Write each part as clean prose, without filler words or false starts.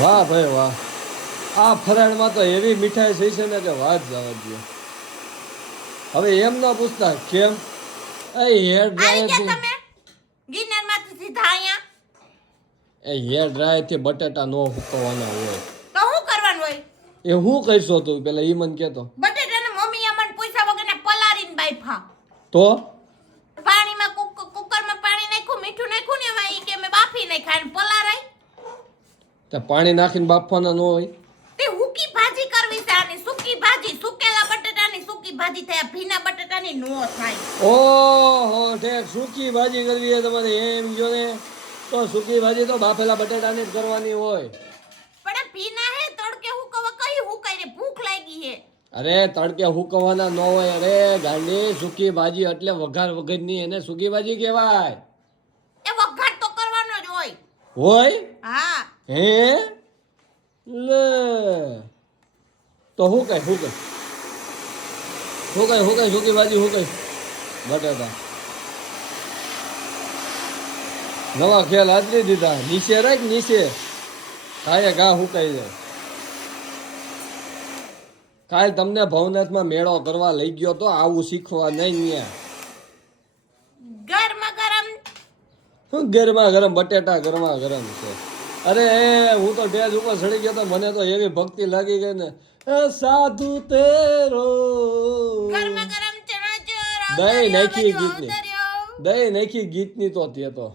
વાહ ભાઈ વાહ, આ ફરાળમાં તો એવી મીઠાઈ થઈ છે ને કે વાત જવા દો. હવે એમ ના પૂછતા કેમ એ હેર આવી ડ્રાયર ગયા થી તમે ગિરનાર માંથી સીધા અહીંયા. એ હેર ડ્રાયર થી બટેટા નો હુકવવાના હોય. તો શું કરવાનું હોય? એ હું કહીશો તું પેલા ઈ મને કેતો. બટેટાને મમ્મી અમને પૈસા વગરના પલારીને બાઈફા. તો પાણીમાં કુકરમાં પાણી નાખ્યું, મીઠું નાખ્યું ને એમાં ઈ કે મેં બાફી નાખ્યા અને પલારાય. તે પાણી નાખીને બાફવાના ન હોય. તે હુકી ભાજી કરવી છે આની, સૂકી ભાજી, સુકેલા બટેટાની સૂકી ભાજી થાય, ભીના બટેટાની નો થાય. ઓહો ઠેક સૂકી ભાજી કરવી છે તમારે એમ જો ને, તો સૂકી ભાજી તો બાફેલા બટેટાની જ કરવાની હોય. પણ આ ભીના હે તડકે હુકવા કઈ હુકાય રે, ભૂખ લાગી હે. અરે તડકે હુકવવાના ન હોય. અરે ગાંડી, સૂકી ભાજી એટલે વઘાર વગરની એને સૂકી ભાજી કહેવાય. એ વઘાર તો કરવાનો જ હોય. હોય હા. હે લે તો હું કઈ સૂકી ભાજી હું કઈ બટાટા નવા ખેલ આદરી દીધા. નીચે રાખ, નીચે કાંઈ ઘા હુકાઈ જાય. કાલ તમને ભવનાથમાં મેળો કરવા લઈ ગયો તો આવું શીખવા નહીં ત્યાં. ગરમા ગરમ શું ગરમા ગરમ બટેટા ગરમા ગરમ છે. અરે હું તો ટેજ ઉપર ચડી ગયો તો મને તો એવી ભક્તિ લાગી ગઈ ને, એ સાધુ તેરો ગરમા ગરમ ચણા ચોર દહીં નાખી ગીતની, દહીં નાખી ગીતની તો તે તો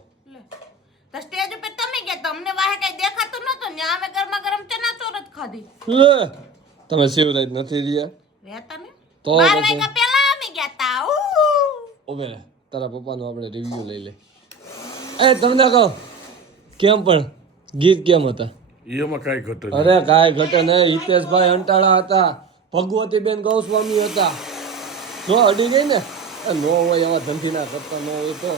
તો સ્ટેજ ઉપર તમે ગયા તો અમને વાહે કઈ દેખાતું નતું ને અમે ગરમા ગરમ ચણા ચોર જ ખાધી. લે તમે શિવરાજ નથી રહ્યા રહેતા ને તો 12 પછી વાગ્યા પહેલા અમે ગયા તા. ઓબે તારા પપ્પાનો આપણે રિવ્યુ લઈ લે. એ તમને કહો કેમ પણ ગીત કેમ હતા? એમાં કાંઈ ઘટે નહીં. અરે કાંઈ ઘટે નહીં. હિતેશભાઈ અંટાળા હતા, ભગવતીબેન ગૌસ્વામી હતા. જો અડી ગઈ ને નો હોય એવા ધંધીના કરતા ન હોય તો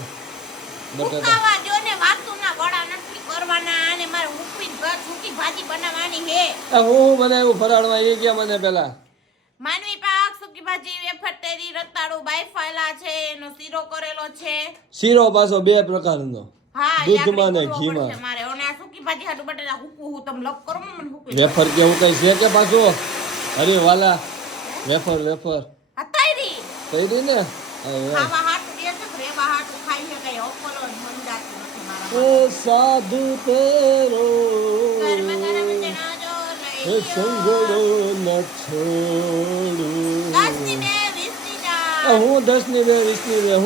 બટેટા ઉકાવા જો ને વાતુના વડા નથી કરવાના અને મારે ઉપી સૂકી ભાજી બનાવવાની હે. હું બનાવ્યું ફરાળમાં એ ગયા મને પેલા. માનવી પાક સૂકી ભાજી વેફર તેરી રતાળુ બાયફાયલા છે, એનો શીરો કરેલો છે. શીરો પાછો બે પ્રકારનો, હા દૂધમાં ને લાકડી ઘીમાં. છે મારે અને આ સૂકી ભાજી હાટુ બટેટા હુકુ હું તમ લપ કરો મને હુકુ વેફર કેવું કઈ છે કે પાછું? અરે વાલા વેફર હતાઈરી થઈ ને. ખાવા હાટુ દે છે રેવા હાટુ ખાઈ છે કઈ ઓપલો મંદાતી નથી મારા. એ સાધુ તેરો ગરમ ગરમ ચણા જો એ લઈ સંગડો ન છોડું. 10 ની 2 20 ની દાળ. હું 10 ની 2 20 ની 2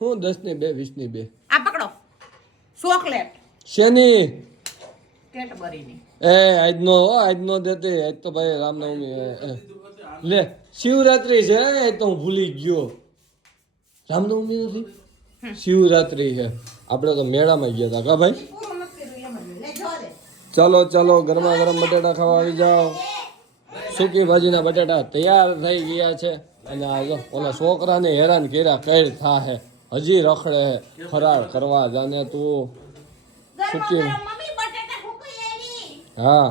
હું 10 ની 2 20 ની 2 આ પકડો ચોકલેટ શેની? કેટબરીની. આજનો દેતે. આજ તો ભાઈ રામનવમી લે શિવરાત્રી છે. આજ તો હું ભૂલી ગયો. રામનવમી નથી, શિવરાત્રી છે. આપણે તો મેળામાં ગયા હતા કા ભાઈ. પૂરું નથી કર્યું એમ જ લે જો દે. ચાલો ગરમા ગરમ બટેટા ખાવા આવી જાઓ. સૂકી ભાજીના બટેટા તૈયાર થઈ ગયા છે. અને આ જો ઓલા છોકરાને હેરાન કર્યા કઈ થાહે, હજી રખડે હે. ફરાળ કરવા જાને તું. ગરમા સૂકી ગરમ મમ્મી બટેટા હુકાઈ આવી. હા